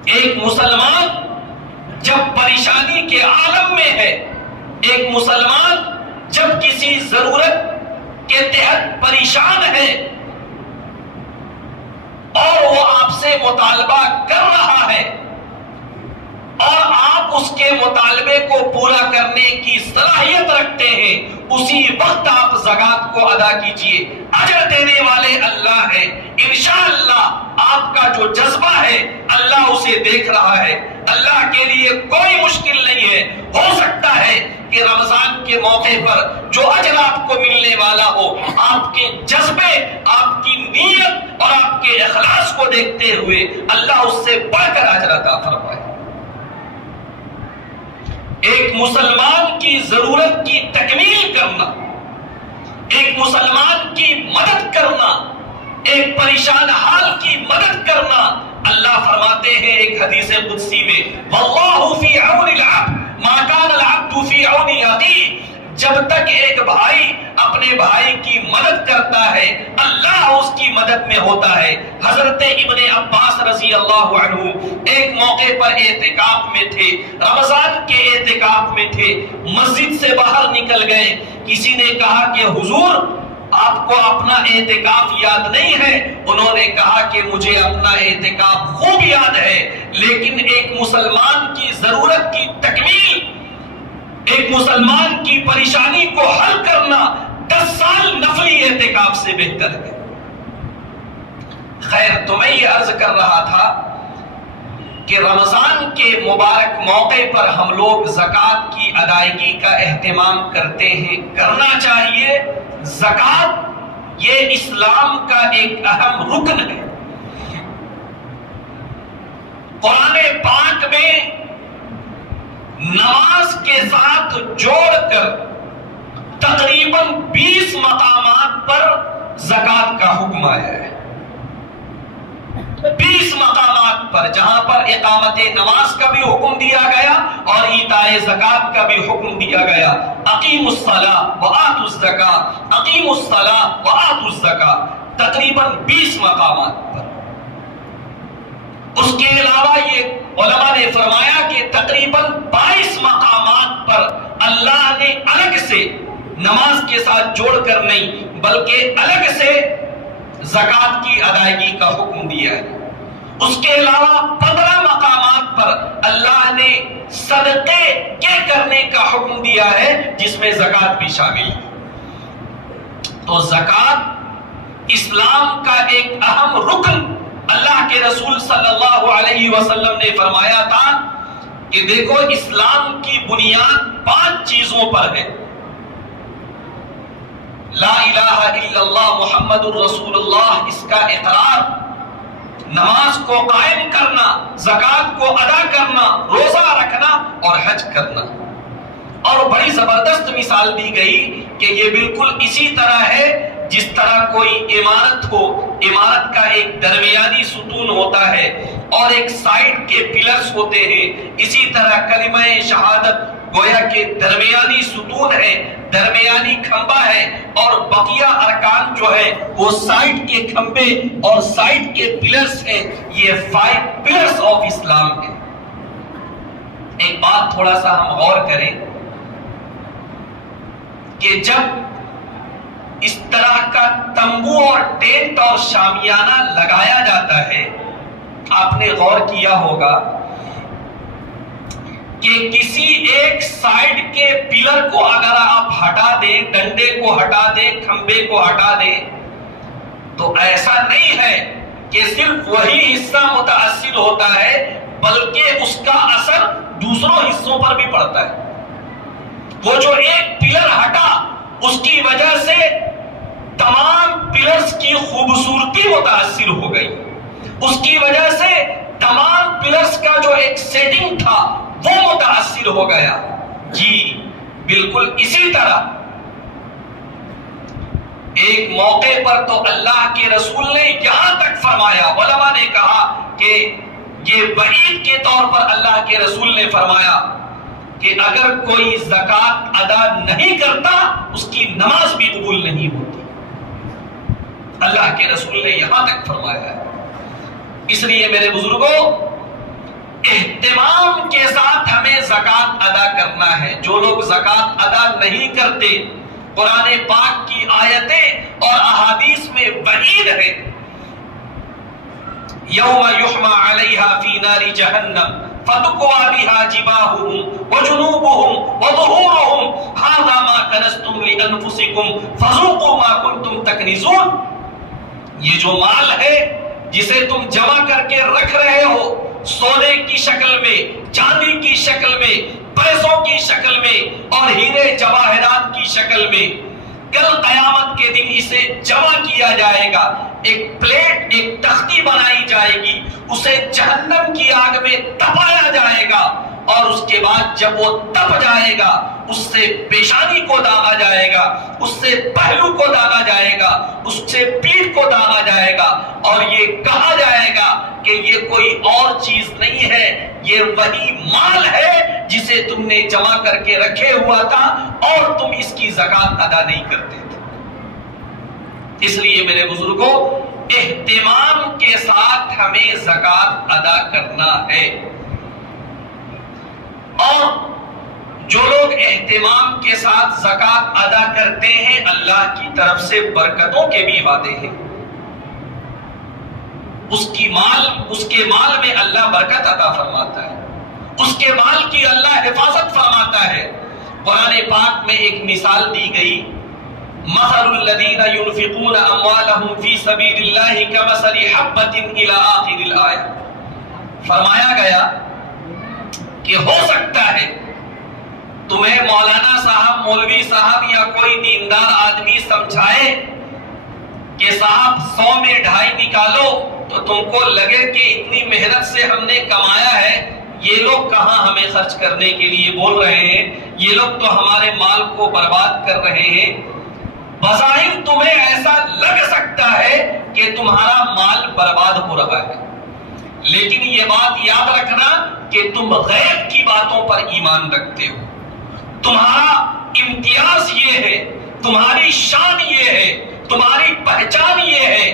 ایک مسلمان جب پریشانی کے عالم میں ہے، ایک مسلمان جب کسی ضرورت کے تحت پریشان ہے اور وہ آپ سے مطالبہ کر رہا ہے اور آپ اس کے مطالبے کو پورا کرنے کی صلاحیت رکھتے ہیں، اسی وقت آپ زکوٰۃ کو ادا کیجئے، اجر دینے والے اللہ ہے، انشاءاللہ آپ کا جو جذبہ ہے اللہ اسے دیکھ رہا ہے، اللہ کے لیے کوئی مشکل نہیں ہے۔ ہو سکتا ہے کہ رمضان کے موقع پر جو اجر آپ کو ملنے والا ہو، آپ کے جذبے، آپ کی نیت اور آپ کے اخلاص کو دیکھتے ہوئے اللہ اس سے بڑھ کر اجر عطا فرمائے۔ ایک مسلمان کی ضرورت کی تکمیل کرنا، ایک مسلمان کی مدد کرنا، ایک پریشان حال کی مدد کرنا، اللہ فرماتے ہیں ایک حدیث قدسی میں واللہ فی عون العبد ما کان العبد فی عون اخیہ، جب تک ایک بھائی اپنے بھائی کی مدد کرتا ہے اللہ اس کی مدد میں ہوتا ہے۔ حضرت ابن عباس رضی اللہ عنہ ایک موقع پر اعتکاف میں تھے، رمضان کے اعتکاف میں تھے، مسجد سے باہر نکل گئے، کسی نے کہا کہ حضور آپ کو اپنا اعتکاف یاد نہیں ہے؟ انہوں نے کہا کہ مجھے اپنا اعتکاف خوب یاد ہے، لیکن ایک مسلمان کی ضرورت کی تکمیل، ایک مسلمان کی پریشانی کو حل کرنا 10 سال نفلی اعتکاف سے بہتر ہے۔ خیر، تو میں یہ عرض کر رہا تھا کہ رمضان کے مبارک موقع پر ہم لوگ زکوٰۃ کی ادائیگی کا اہتمام کرتے ہیں، کرنا چاہیے۔ زکوٰۃ یہ اسلام کا ایک اہم رکن ہے۔ قرآن پاک میں نماز کے ساتھ جوڑ کر تقریباً 20 مقامات پر زکوٰۃ کا حکم آیا ہے۔ 20 مقامات پر جہاں پر اقامت نماز کا بھی حکم دیا گیا اور ایتاء زکوٰۃ کا بھی حکم دیا گیا۔ اقیموا الصلاۃ وآتوا الزکاۃ، اقیموا الصلاۃ وآتوا الزکاۃ، تقریباً 20 مقامات پر۔ اس کے علاوہ یہ علماء نے فرمایا کہ تقریباً 22 مقامات پر اللہ نے الگ سے نماز کے ساتھ جوڑ کر نہیں بلکہ الگ سے زکوٰۃ کی ادائیگی کا حکم دیا ہے۔ اس کے علاوہ 15 مقامات پر اللہ نے صدقے کے کرنے کا حکم دیا ہے جس میں زکوٰۃ بھی شامل ہے۔ تو زکوٰۃ اسلام کا ایک اہم رکن اللہ کے رسول صلی اللہ علیہ وسلم نے فرمایا تھا کہ دیکھو اسلام کی بنیاد 5 چیزوں پر ہے، لا الہ الا اللہ محمد الرسول اللہ، اس کا اقرار، نماز کو قائم کرنا، زکوٰۃ کو ادا کرنا، روزہ رکھنا اور حج کرنا۔ اور بڑی زبردست مثال دی گئی کہ یہ بالکل اسی طرح ہے جس طرح کوئی عمارت ہو، عمارت کا ایک درمیانی ستون ہوتا ہے اور ایک سائڈ کے پلرز ہوتے ہیں، اسی طرح کلمہ شہادت گویا کہ درمیانی ستون ہے، درمیانی کھمبا ہے، اور بقیہ ارکان جو ہے وہ سائڈ کے کھمبے اور سائڈ کے پلرز ہیں۔ یہ 5 پلرز آف اسلام ہیں۔ ایک بات تھوڑا سا ہم غور کریں کہ جب اس طرح کا تمبو اور ٹینٹ اور شامیانہ لگایا جاتا ہے، آپ نے غور کیا ہوگا کہ کسی ایک سائڈ کے پلر کو اگر آپ ہٹا دیں، ڈنڈے کو ہٹا دیں، کھمبے کو ہٹا دیں، تو ایسا نہیں ہے کہ صرف وہی حصہ متاثر ہوتا ہے، بلکہ اس کا اثر دوسروں حصوں پر بھی پڑتا ہے۔ وہ جو ایک پلر ہٹا، اس کی وجہ سے تمام پلرز کی خوبصورتی متاثر ہو گئی، اس کی وجہ سے تمام پلرز کا جو ایک سیٹنگ تھا وہ متاثر ہو گیا۔ جی بالکل اسی طرح ایک موقع پر تو اللہ کے رسول نے یہاں تک فرمایا، علماء نے کہا کہ یہ وعید کے طور پر اللہ کے رسول نے فرمایا کہ اگر کوئی زکوٰۃ ادا نہیں کرتا اس کی نماز بھی قبول نہیں ہوتی۔ اللہ کے رسول نے یہاں تک فرمایا ہے۔ اس لیے میرے بزرگوں، اہتمام کے ساتھ ہمیں زکوٰۃ ادا کرنا ہے۔ جو لوگ زکوٰۃ ادا نہیں کرتے، قرآن پاک کی آیتیں اور احادیث میں وعید ہے، یوم یحمى علیہا فی نار جہنم فتقوی بہا جباہہم وجنوبہم وظہورہم ھذا ما کنزتم لانفسکم فذوقوا ما کنتم تکنزون۔ یہ جو مال ہے جسے تم جمع کر کے رکھ رہے ہو، سونے کی شکل میں، چاندی کی شکل میں، پیسوں کی شکل میں اور ہیرے جواہرات کی شکل میں، کل قیامت کے دن اسے جمع کیا جائے گا، ایک پلیٹ، ایک تختی بنائی جائے گی، اسے جہنم کی آگ میں تپایا جائے گا، اور اس کے بعد جب وہ تپ جائے گا اس سے پیشانی کو داغا جائے گا، اس سے پہلو کو داغا جائے گا، اس سے پیٹھ کو داغا جائے گا، اور یہ کہا جائے گا کہ یہ کوئی اور چیز نہیں ہے، یہ وہی مال ہے جسے تم نے جمع کر کے رکھے ہوا تھا اور تم اس کی زکوٰۃ ادا نہیں کرتے تھے۔ اس لیے میرے بزرگوں، اہتمام کے ساتھ ہمیں زکوٰۃ ادا کرنا ہے، اور جو لوگ اہتمام کے ساتھ زکوٰۃ ادا کرتے ہیں اللہ کی طرف سے برکتوں کے بھی وعدے ہیں، اس کے مال میں اللہ برکت عطا فرماتا ہے، اس کے مال کی اللہ حفاظت فرماتا ہے۔ قرآن پاک میں ایک مثال دی گئی، مثل الذین ينفقون اموالهم فی سبیل اللہ کمثل حبۃ الی آخر الآیہ۔ فرمایا گیا کہ ہو سکتا ہے تمہیں مولانا صاحب، مولوی صاحب یا کوئی دیندار آدمی سمجھائے کہ صاحب 100 میں 2.5 نکالو، تو تم کو لگے کہ اتنی محنت سے ہم نے کمایا ہے، یہ لوگ کہاں ہمیں خرچ کرنے کے لیے بول رہے ہیں، یہ لوگ تو ہمارے مال کو برباد کر رہے ہیں۔ بظاہر تمہیں ایسا لگ سکتا ہے کہ تمہارا مال برباد ہو رہا ہے، لیکن یہ بات یاد رکھنا کہ تم غیب کی باتوں پر ایمان رکھتے ہو۔ تمہارا امتیاز یہ ہے، تمہاری شان یہ ہے، تمہاری پہچان یہ ہے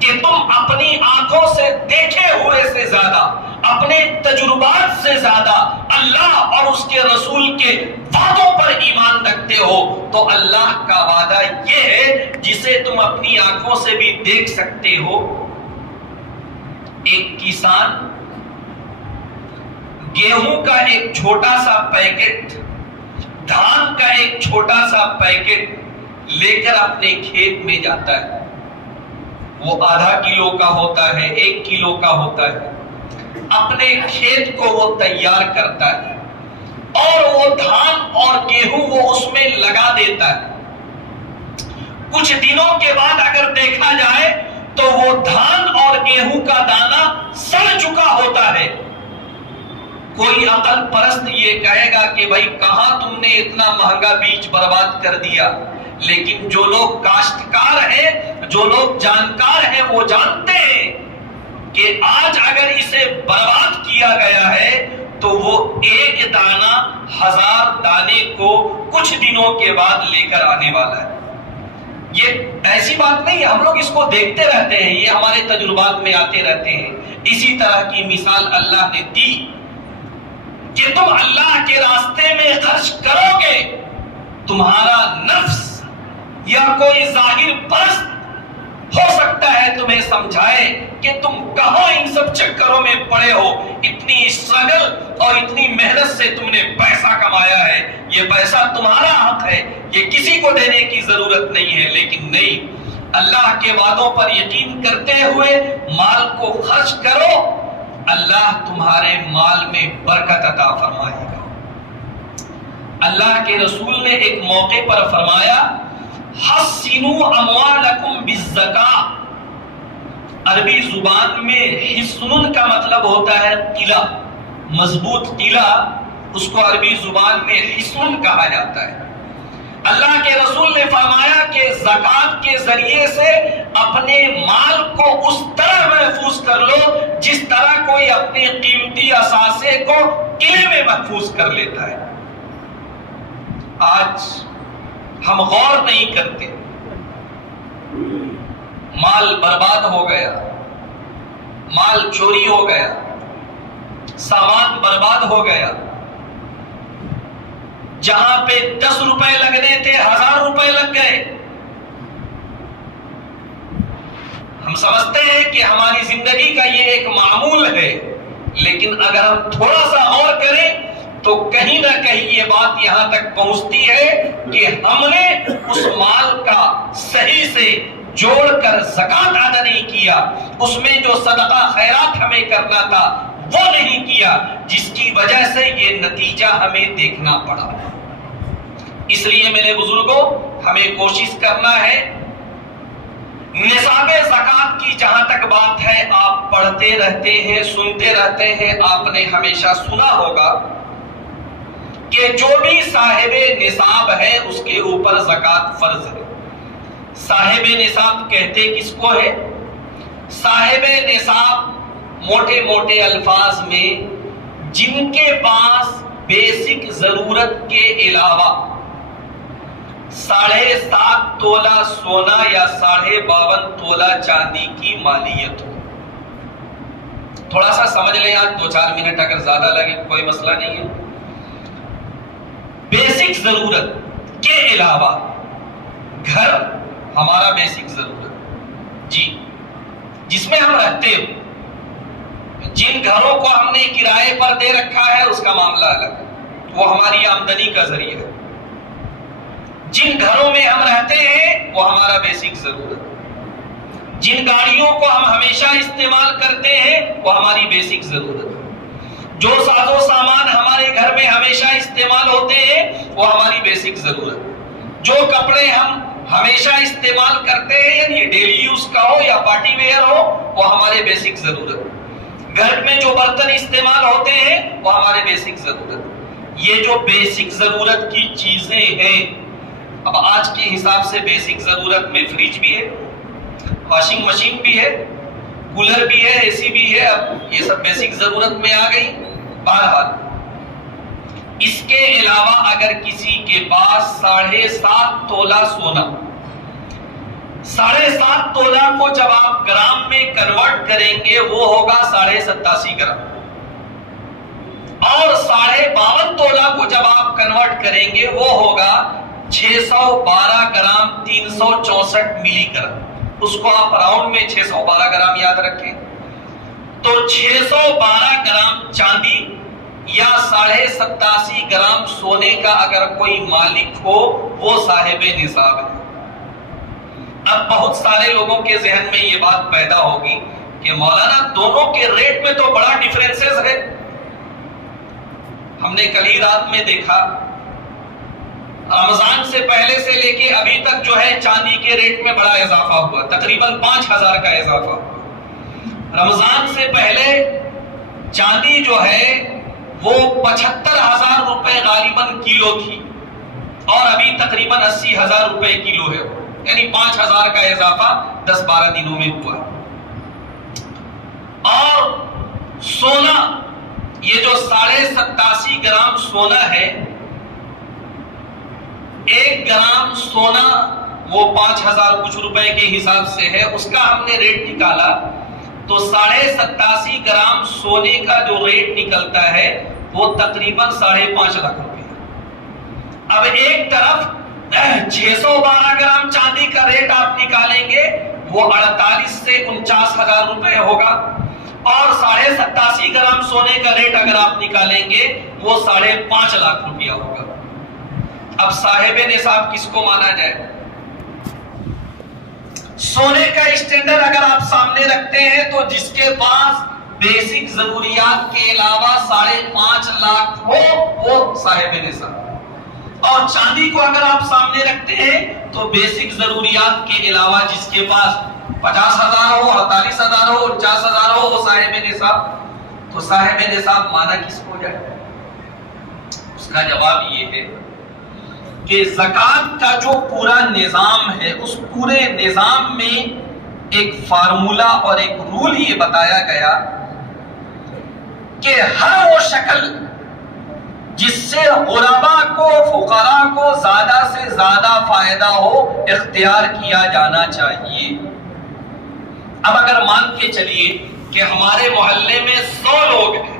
کہ تم اپنی آنکھوں سے دیکھے ہوئے سے زیادہ، اپنے تجربات سے زیادہ اللہ اور اس کے رسول کے وعدوں پر ایمان رکھتے ہو۔ تو اللہ کا وعدہ یہ ہے جسے تم اپنی آنکھوں سے بھی دیکھ سکتے ہو۔ ایک کسان گیہوں کا ایک چھوٹا سا پیکٹ، دھان کا ایک چھوٹا سا پیکٹ لے کر اپنے کھیت میں جاتا ہے۔ وہ آدھا کلو کا ہوتا ہے، 1 کلو کا ہوتا ہے، اپنے کھیت کو وہ تیار کرتا ہے اور وہ دھان اور گیہوں وہ اس میں لگا دیتا ہے۔ کچھ دنوں کے بعد اگر دیکھا جائے تو وہ دھان اور گیہوں کا دانہ سڑ چکا ہوتا ہے۔ کوئی عقل پرست یہ کہے گا کہ بھائی کہاں تم نے اتنا مہنگا بیج برباد کر دیا، لیکن جو لوگ کاشتکار ہیں، جو لوگ جانکار ہیں، وہ جانتے ہیں کہ آج اگر اسے برباد کیا گیا ہے تو وہ ایک دانہ 1000 دانے کو کچھ دنوں کے بعد لے کر آنے والا ہے۔ یہ ایسی بات نہیں ہے، ہم لوگ اس کو دیکھتے رہتے ہیں، یہ ہمارے تجربات میں آتے رہتے ہیں۔ اسی طرح کی مثال اللہ نے دی کہ تم اللہ کے راستے میں خرچ کرو گے، تمہارا نفس یا کوئی ظاہر پرست ہو سکتا ہے تمہیں سمجھائے کہ تم کہاں ان سب چکروں میں پڑے ہو، اتنی اسٹرگل اور اتنی محنت سے تم نے پیسہ کمایا ہے، یہ پیسہ تمہارا حق ہے، یہ کسی کو دینے کی ضرورت نہیں ہے۔ لیکن نہیں، اللہ کے وعدوں پر یقین کرتے ہوئے مال کو خرچ کرو، اللہ تمہارے مال میں برکت عطا فرمائے گا۔ اللہ کے رسول نے ایک موقع پر فرمایا، حسنوا اموالکم بالزکاۃ۔ عربی زبان میں حسن کا مطلب ہوتا ہے قلعہ، مضبوط قلعہ، اس کو عربی زبان میں حسن کہا جاتا ہے۔ اللہ کے رسول نے فرمایا کہ زکوٰۃ کے ذریعے سے اپنے مال کو اس طرح محفوظ کر لو جس طرح کوئی اپنے قیمتی اثاثے کو قلعے میں محفوظ کر لیتا ہے۔ آج ہم غور نہیں کرتے، مال برباد ہو گیا، مال چوری ہو گیا، سامان برباد ہو گیا، جہاں پہ 10 روپے لگنے تھے 1000 روپے لگ گئے۔ ہم سمجھتے ہیں کہ ہماری زندگی کا یہ ایک معمول ہے، لیکن اگر ہم تھوڑا سا اور کریں تو کہیں نہ کہیں یہ بات یہاں تک پہنچتی ہے کہ ہم نے اس مال کا صحیح سے جوڑ کر زکوٰۃ ادا نہیں کیا، اس میں جو صدقہ خیرات ہمیں کرنا تھا وہ نہیں کیا، جس کی وجہ سے یہ نتیجہ ہمیں دیکھنا پڑا۔ اس لیے میرے بزرگوں، ہمیں کوشش کرنا ہے، نصاب زکوٰۃ کی جہاں تک بات ہے، آپ پڑھتے رہتے ہیں، سنتے رہتے ہیں، آپ نے ہمیشہ سنا ہوگا کہ جو بھی صاحب نصاب ہے اس کے اوپر زکوٰۃ فرض ہے۔ صاحب نصاب کہتے کس کو ہے؟ صاحب نصاب موٹے موٹے الفاظ میں جن کے پاس بیسک ضرورت کے علاوہ 7.5 تولہ سونا یا 52.5 تولہ چاندی کی مالیت ہو۔ تھوڑا سا سمجھ لیں آج، 2-4 منٹ اگر زیادہ لگے کوئی مسئلہ نہیں ہے۔ بیسک ضرورت کے علاوہ گھر ہمارا بیسک ضرورت جی، جس میں ہم رہتے ہو، جن گھروں کو ہم نے کرائے پر دے رکھا ہے اس کا معاملہ الگ ہے، وہ ہماری آمدنی کا ذریعہ ہے۔ جن گھروں میں ہم رہتے ہیں وہ ہمارا بیسک ضرورت، جن گاڑیوں کو ہم ہمیشہ استعمال کرتے ہیں وہ ہماری بیسک ضرورت، جو ساز و سامان ہمارے گھر میں ہمیشہ استعمال ہوتے ہیں وہ ہماری بیسک ضرورت، جو کپڑے ہم ہمیشہ استعمال کرتے ہیں یعنی ڈیلی یوز کا ہو یا پارٹی ویئر ہو وہ ہمارے بیسک ضرورت، گھر میں جو برتن استعمال ہوتے ہیں وہ ہمارے بیسک ضرورت۔ یہ جو بیسک ضرورت کی چیزیں ہیں، اب آج کے حساب سے بیسک ضرورت میں فریج بھی ہے، واشنگ مشین بھی ہے، کولر بھی ہے، اے سی بھی ہے، اب یہ سب بیسک ضرورت میں آ گئی۔ بہرحال اس کے علاوہ اگر کسی کے پاس 7.5 تولہ سونا، 7.5 تولہ کو جب آپ گرام میں کنورٹ کریں گے وہ ہوگا 87.5 گرام، اور 52.5 تولہ کو جب آپ کنورٹ کریں گے وہ ہوگا 612 گرام 364 ملی گرام۔ اس کو آپ راؤنڈ میں 612 گرام یاد رکھیں، تو 612 گرام چاندی یا 87.5 گرام سونے کا اگر کوئی مالک ہو وہ صاحب نصاب ہے۔ اب بہت سارے لوگوں کے ذہن میں یہ بات پیدا ہوگی کہ مولانا دونوں کے ریٹ میں تو بڑا ڈیفرنسز ہے. ہم نے کل ہی رات میں دیکھا رمضان سے پہلے سے لے کے ابھی تک جو ہے چاندی کے ریٹ میں بڑا اضافہ ہوا، تقریباً 5,000 کا اضافہ ہوا. رمضان سے پہلے چاندی جو ہے وہ 75,000 روپے غالباً کلو تھی اور ابھی تقریباً 80,000 روپے کلو ہے، یعنی 5,000 کا اضافہ 10-12 دنوں میں ہوا. اور سونا، یہ جو 87.5 گرام سونا ہے، 1 گرام سونا وہ 5,000 کچھ روپے کے حساب سے ہے، اس کا ہم نے ریٹ نکالا تو 87.5 گرام سونے کا جو ریٹ نکلتا ہے وہ تقریباً 5.5 لاکھ روپے. اب ایک طرف 612 گرام چاندی کا ریٹ آپ نکالیں گے وہ 48 سے 49,000 روپے ہوگا، اور 87.5 گرام سونے کا ریٹ اگر آپ نکالیں گے وہ 5.5 لاکھ روپیہ ہوگا. اب صاحب نصاب کس کو مانا جائے؟ سونے کا اسٹینڈرڈ اگر آپ سامنے رکھتے ہیں تو جس کے پاس بیسک ضروریات کے علاوہ 5.5 لاکھ ہو وہ صاحب نصاب. اور چاندی کو اگر آپ سامنے رکھتے ہیں تو بیسک ضروریات کے علاوہ جس کے پاس 50,000 ہو، 48,000 ہو، 49,000 ہو وہ صاحب نصاب. تو صاحب نصاب مانا کس کو جائے؟ اس کا جواب یہ ہے کہ زکوٰۃ کا جو پورا نظام ہے اس پورے نظام میں ایک فارمولا اور ایک رول یہ بتایا گیا کہ ہر وہ شکل جس سے غرباء کو، فقراء کو زیادہ سے زیادہ فائدہ ہو اختیار کیا جانا چاہیے. اب اگر مان کے چلیے کہ ہمارے محلے میں 100 لوگ ہیں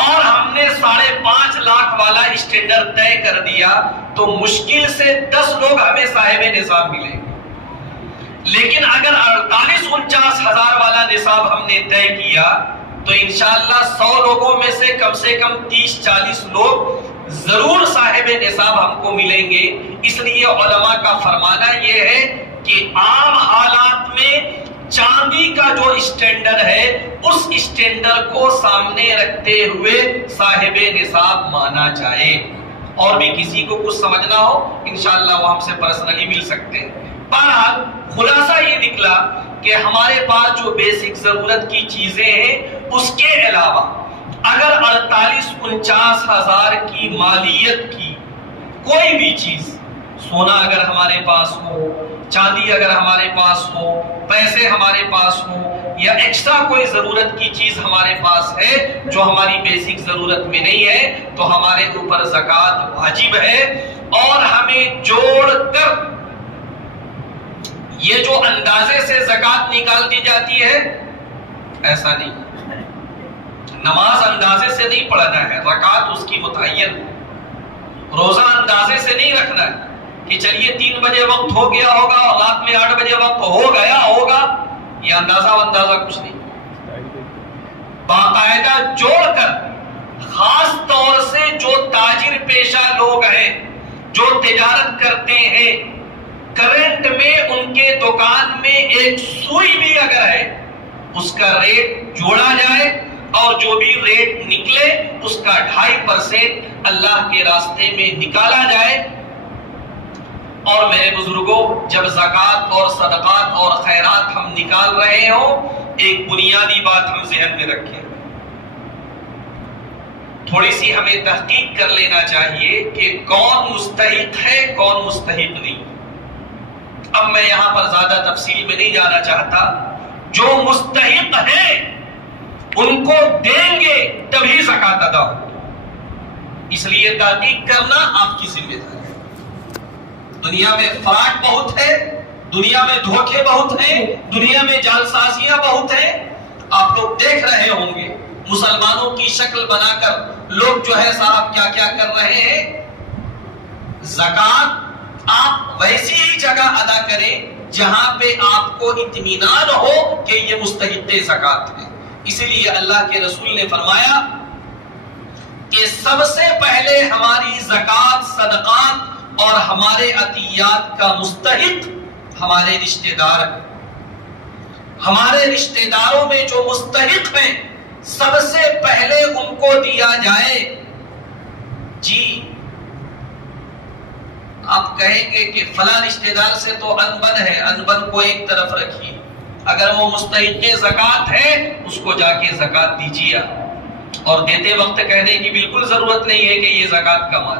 اور ہم نے 5.5 لاکھ والا اسٹینڈرڈ طے کر دیا تو مشکل سے 10 لوگ ہمیں صاحب نصاب ملیں گے. لیکن اگر 48-49 ہزار والا نصاب ہم نے طے کیا تو انشاءاللہ 100 لوگوں میں سے کم 30-40 لوگ ضرور صاحب نصاب ہم کو ملیں گے. اس لیے علماء کا فرمانا یہ ہے کہ عام حالات میں چاندی کا جو اسٹینڈرڈ ہے اس اسٹینڈرڈ کو سامنے رکھتے ہوئے صاحب نصاب مانا جائے. اور بھی کسی کو کچھ سمجھنا ہو انشاءاللہ وہ ہم سے پرسنلی مل سکتے ہیں. بہرحال خلاصہ یہ نکلا کہ ہمارے پاس جو بیسک ضرورت کی چیزیں ہیں اس کے علاوہ اگر 48-49 ہزار کی مالیت کی کوئی بھی چیز، سونا اگر ہمارے پاس ہو، چاندی اگر ہمارے پاس ہو، پیسے ہمارے پاس ہو، یا ایکسٹرا کوئی ضرورت کی چیز ہمارے پاس ہے جو ہماری بیسک ضرورت میں نہیں ہے تو ہمارے اوپر زکوٰۃ واجب ہے. اور ہمیں جوڑ کر یہ جو اندازے سے زکوٰۃ نکال دی جاتی ہے ایسا نہیں. نماز اندازے سے نہیں پڑھنا ہے، رکعت اس کی متعین. روزہ اندازے سے نہیں رکھنا ہے کہ چلیے 3 بجے وقت ہو گیا ہوگا اور رات میں 8 بجے وقت ہو گیا ہوگا، یہ اندازہ کچھ نہیں. باقاعدہ جوڑ کر، خاص طور سے جو تاجر پیشہ لوگ ہیں جو تجارت کرتے ہیں، کرنٹ میں ان کے دکان میں ایک سوئی بھی اگر ہے اس کا ریٹ جوڑا جائے اور جو بھی ریٹ نکلے اس کا 2.5% اللہ کے راستے میں نکالا جائے. اور میرے بزرگوں، جب زکوٰۃ اور صدقات اور خیرات ہم نکال رہے ہوں ایک بنیادی بات ہم ذہن میں رکھیں. تھوڑی سی ہمیں تحقیق کر لینا چاہیے کہ کون مستحق ہے کون مستحق نہیں. اب میں یہاں پر زیادہ تفصیل میں نہیں جانا چاہتا. جو مستحق ہیں ان کو دیں گے تبھی زکوٰۃ ادا ہو. اس لیے تحقیق کرنا آپ کی ذمہ داری. دنیا میں فراڈ بہت ہے، دنیا میں دھوکے بہت ہیں، دنیا میں جعلسازیاں بہت ہیں. آپ لوگ دیکھ رہے ہوں گے مسلمانوں کی شکل بنا کر لوگ جو ہے صاحب کیا کیا کر رہے ہیں. زکوٰۃ آپ ویسی ہی جگہ ادا کریں جہاں پہ آپ کو اطمینان ہو کہ یہ مستحق زکوٰۃ ہے. اسی لیے اللہ کے رسول نے فرمایا کہ سب سے پہلے ہماری زکوٰۃ، صدقات اور ہمارے عطیات کا مستحق ہمارے رشتہ دار ہیں، ہمارے رشتہ داروں میں جو مستحق ہیں سب سے پہلے ان کو دیا جائے۔ جی آپ کہیں گے کہ فلاں رشتہ دار سے تو انبن ہے، انبن کو ایک طرف رکھیے، اگر وہ مستحق زکوٰۃ ہے اس کو جا کے زکوٰۃ دیجیے، اور دیتے وقت کہنے کی بالکل ضرورت نہیں ہے کہ یہ زکوٰۃ کا مال،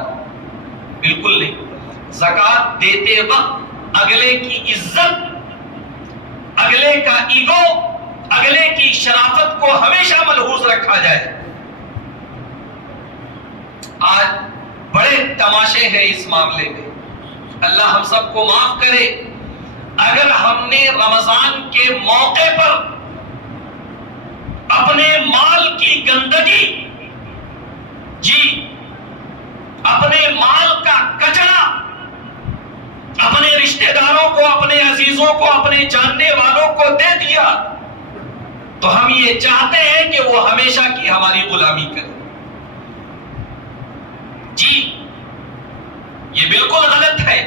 بالکل نہیں۔ زکوٰۃ دیتے وقت اگلے کی عزت، اگلے کا ایگو، اگلے کی شرافت کو ہمیشہ ملحوظ رکھا جائے۔ آج بڑے تماشے ہیں اس معاملے میں، اللہ ہم سب کو معاف کرے۔ اگر ہم نے رمضان کے موقع پر اپنے مال کی گندگی، جی اپنے مال کا کچرا اپنے رشتہ داروں کو، اپنے عزیزوں کو، اپنے جاننے والوں کو دے دیا، تو ہم یہ چاہتے ہیں کہ وہ ہمیشہ کی ہماری غلامی کرے۔ جی یہ بالکل غلط ہے۔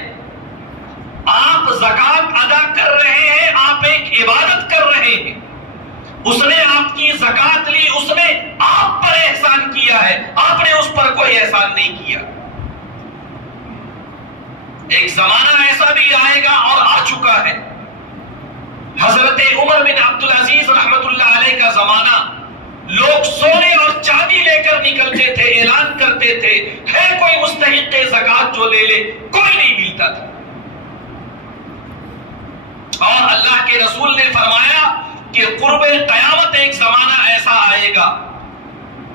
آپ زکوٰۃ ادا کر رہے ہیں، آپ ایک عبادت کر رہے ہیں، اس نے آپ کی زکوٰۃ لی، اس نے آپ پر احسان کیا ہے، آپ نے اس پر کوئی احسان نہیں کیا۔ ایک زمانہ ایسا بھی آئے گا اور آ چکا ہے، حضرت عمر بن عبدالعزیز رحمت اللہ علیہ کا زمانہ، لوگ سونے اور چاندی لے کر نکلتے تھے، اعلان کرتے تھے ہے کوئی مستحق زکوٰۃ جو لے لے، کوئی نہیں ملتا تھا۔ اور اللہ کے رسول نے فرمایا کہ قرب قیامت ایک زمانہ ایسا آئے گا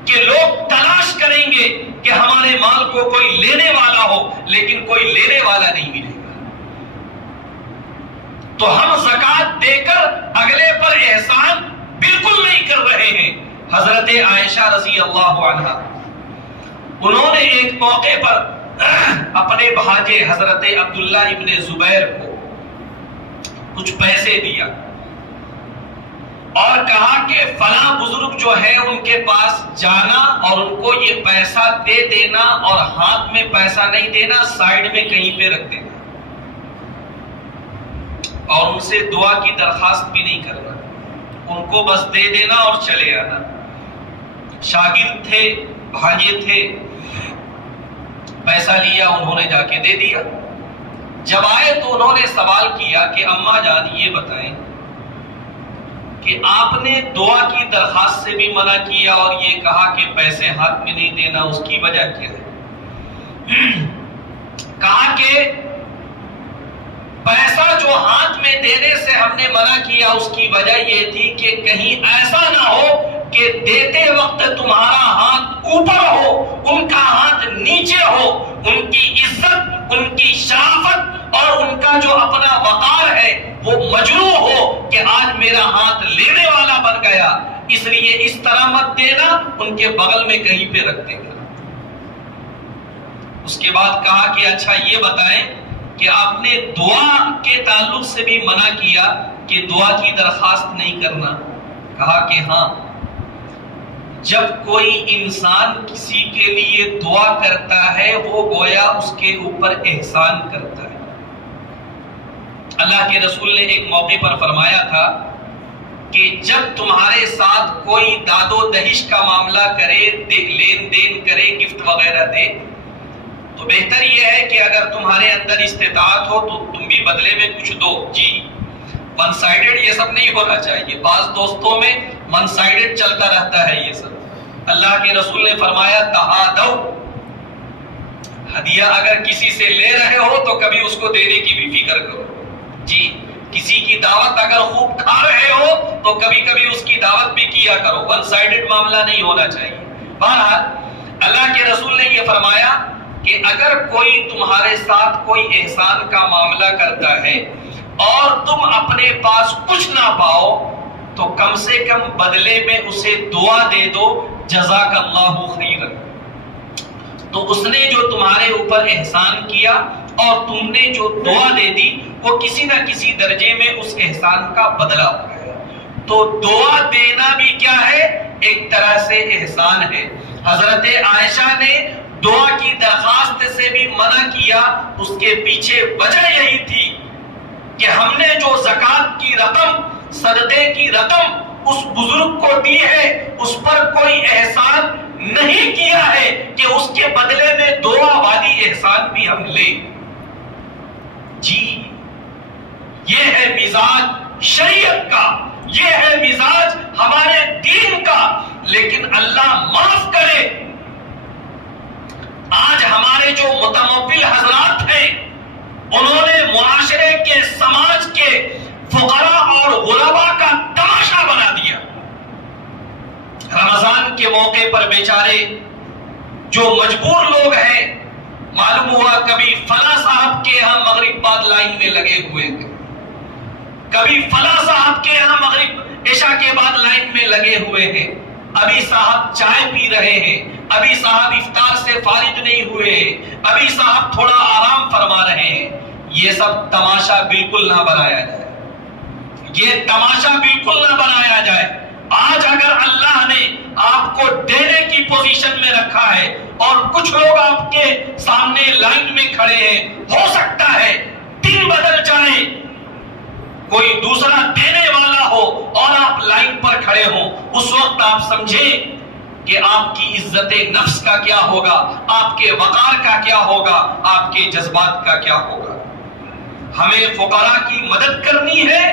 کہ لوگ تلاش کریں گے کہ ہمارے مال کو کوئی لینے والا ہو، لیکن کوئی لینے والا نہیں ملے گا۔ تو ہم زکوٰۃ دے کر اگلے پر احسان بالکل نہیں کر رہے ہیں۔ حضرت عائشہ رضی اللہ عنہا، انہوں نے ایک موقع پر اپنے بھانجے حضرت عبداللہ ابن زبیر کو کچھ پیسے دیا اور کہا کہ فلاں بزرگ جو ہے ان کے پاس جانا اور ان کو یہ پیسہ دے دینا، اور ہاتھ میں پیسہ نہیں دینا، سائیڈ میں کہیں پہ رکھ دینا، اور ان سے دعا کی درخواست بھی نہیں کرنا، ان کو بس دے دینا اور چلے آنا۔ شاگرد تھے، بھانجے تھے، پیسہ لیا، انہوں نے جا کے دے دیا۔ جب آئے تو انہوں نے سوال کیا کہ اماں جان یہ بتائیں کہ آپ نے دعا کی درخواست سے بھی منع کیا اور یہ کہا کہ پیسے ہاتھ میں نہیں دینا، اس کی وجہ کیا ہے؟ کہا کہ پیسہ جو ہاتھ میں دینے سے ہم نے منع کیا اس کی وجہ یہ تھی کہ کہیں ایسا نہ ہو کہ دیتے وقت تمہارا ہاتھ اوپر ہو، ان کا ہاتھ نیچے ہو، ان کی عزت، ان کی شرافت اور ان کا جو اپنا وقار ہے وہ مجروح ہو کہ آج میرا ہاتھ لینے والا بن گیا، اس لیے اس طرح مت دینا، ان کے بغل میں کہیں پہ رکھ دینا۔ اس کے بعد کہا کہ اچھا یہ بتائیں کہ آپ نے دعا کے تعلق سے بھی منع کیا کہ دعا کی درخواست نہیں کرنا۔ کہا کہ ہاں، جب کوئی انسان کسی کے لیے دعا کرتا ہے وہ گویا اس کے اوپر احسان کرتا ہے۔ اللہ کے رسول نے ایک موقع پر فرمایا تھا کہ جب تمہارے ساتھ کوئی داد و دہش کا معاملہ کرے، لین دین کرے، گفٹ وغیرہ دے، تو بہتر یہ ہے کہ اگر تمہارے اندر استطاعت ہو تو تم بھی بدلے میں کچھ دو۔ جی ون سائیڈڈ یہ سب نہیں ہونا چاہیے، بعض دوستوں میں ون سائیڈڈ چلتا رہتا ہے یہ سب۔ اللہ کے رسول نے فرمایا تہادو، ہدیہ اگر کسی سے لے رہے ہو تو کبھی اس کو دینے کی بھی فکر کرو۔ جی کسی کی دعوت اگر خوب کھا رہے ہو تو کبھی کبھی اس کی دعوت بھی کیا کرو، ون سائیڈڈ معاملہ نہیں ہونا چاہیے۔ بہرحال اللہ کے رسول نے یہ فرمایا کہ اگر کوئی تمہارے ساتھ کوئی احسان کا معاملہ کرتا ہے اور تم اپنے پاس کچھ نہ پاؤ تو کم سے کم بدلے میں اسے دعا دے دو، جزاک اللہ خیرا۔ تو اس نے جو تمہارے اوپر احسان کیا اور تم نے جو دعا دے دی وہ کسی نہ کسی درجے میں اس احسان کا بدلہ ہو گیا۔ تو دعا دینا بھی کیا ہے؟ ایک طرح سے احسان ہے۔ حضرت عائشہ نے دعا کی درخواست سے بھی منع کیا، اس کے پیچھے وجہ یہی تھی کہ ہم نے جو زکات کی رقم، صدقے کی رقم اس بزرگ کو دی ہے، اس پر کوئی احسان نہیں کیا ہے کہ اس کے بدلے میں دعا والی احسان بھی ہم لیں۔ جی یہ ہے مزاج شریعت کا، یہ ہے مزاج ہمارے دین کا۔ لیکن اللہ معاف کرے، آج ہمارے جو متمول حضرات ہیں انہوں نے معاشرے کے، سماج کے فقراء اور غرباء کا تماشا بنا دیا۔ رمضان کے موقع پر بیچارے جو مجبور لوگ ہیں، معلوم ہوا کبھی فلاں صاحب کے ہاں مغرب بعد لائن میں لگے ہوئے ہیں، کبھی فلاں صاحب کے ہاں مغرب عشاء کے بعد لائن میں لگے ہوئے ہیں، ابھی صاحب چائے پی رہے ہیں، ابھی صاحب افطار سے فارغ نہیں ہوئے ہیں، ابھی صاحب تھوڑا آرام فرما رہے ہیں۔ یہ سب تماشا بالکل نہ بنایا جائے، یہ تماشا بالکل نہ بنایا جائے۔ آج اگر اللہ نے آپ کو دینے کی پوزیشن میں رکھا ہے اور کچھ لوگ آپ کے سامنے لائن میں کھڑے ہیں، ہو سکتا ہے دن بدل جائے، کوئی دوسرا دینے والا ہو اور آپ لائن پر کھڑے ہوں، اس وقت آپ سمجھیں کہ آپ کی عزت نفس کا کیا ہوگا، آپ کے وقار کا کیا ہوگا، آپ کے جذبات کا کیا ہوگا۔ ہمیں فقراء کی مدد کرنی ہے،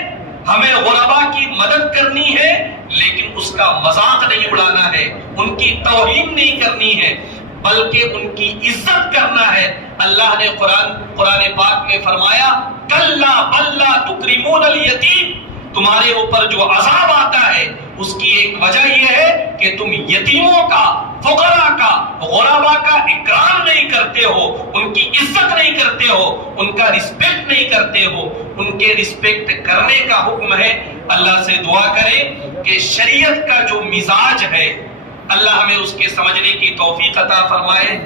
ہمیں غرباء کی مدد کرنی ہے، لیکن اس کا مذاق نہیں اڑانا ہے، ان کی توہین نہیں کرنی ہے، بلکہ ان کی عزت کرنا ہے۔ اللہ نے قرآن پاک میں فرمایا کلا بل لا تکرمون الیتیم، تمہارے اوپر جو عذاب آتا ہے اس کی ایک وجہ یہ ہے کہ تم یتیموں کا، فقراء کا، غرباء کا اکرام نہیں کرتے ہو، ان کی عزت نہیں کرتے ہو، ان کا رسپیکٹ نہیں کرتے ہو۔ ان کے رسپیکٹ کرنے کا حکم ہے۔ اللہ سے دعا کریں کہ شریعت کا جو مزاج ہے اللہ ہمیں اس کے سمجھنے کی توفیق عطا فرمائے۔